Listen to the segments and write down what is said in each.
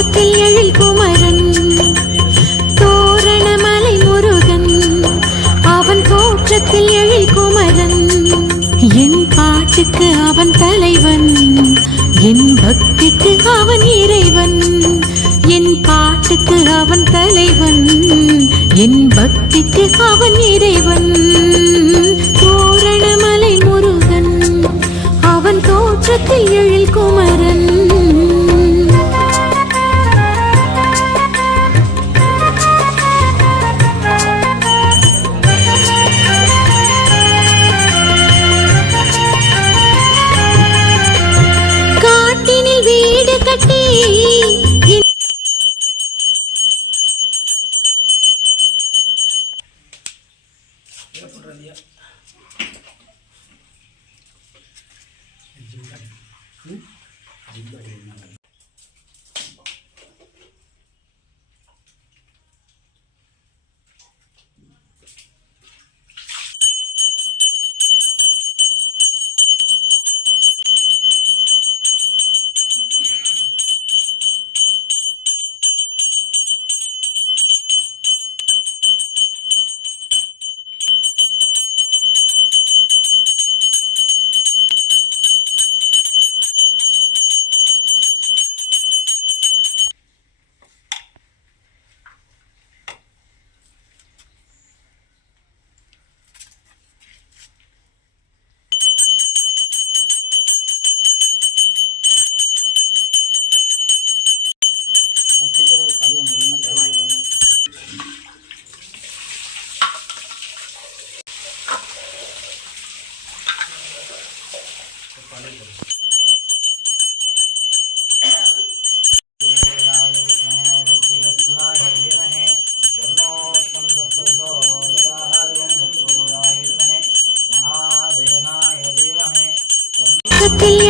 தோற்றத்தில் எழில் குமரன் தோரணமலை முருகன் அவன் தோற்றத்தில் எழில் குமரன் என் பாட்டுக்கு அவன் தலைவன் என் பக்திக்கு அவன் இறைவன் என் பாட்டுக்கு அவன் தலைவன் என் பக்திக்கு அவன் இறைவன் தோரணமலை முருகன் அவன் தோற்றத்தில் எழில் குமரன் காட்டினில் வீடு கட்டி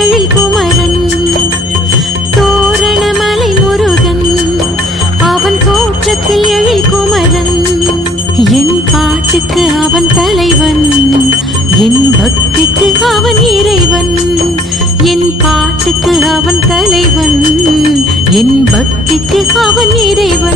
எழில் குமரன் தோரணமலை முருகன் அவன் தோற்றத்தில் எழில் குமரன் என் பாட்டுக்கு அவன் தலைவன் என் பக்திக்கு அவன் இறைவன் என் பாட்டுக்கு அவன் தலைவன் என் பக்திக்கு அவன் இறைவன்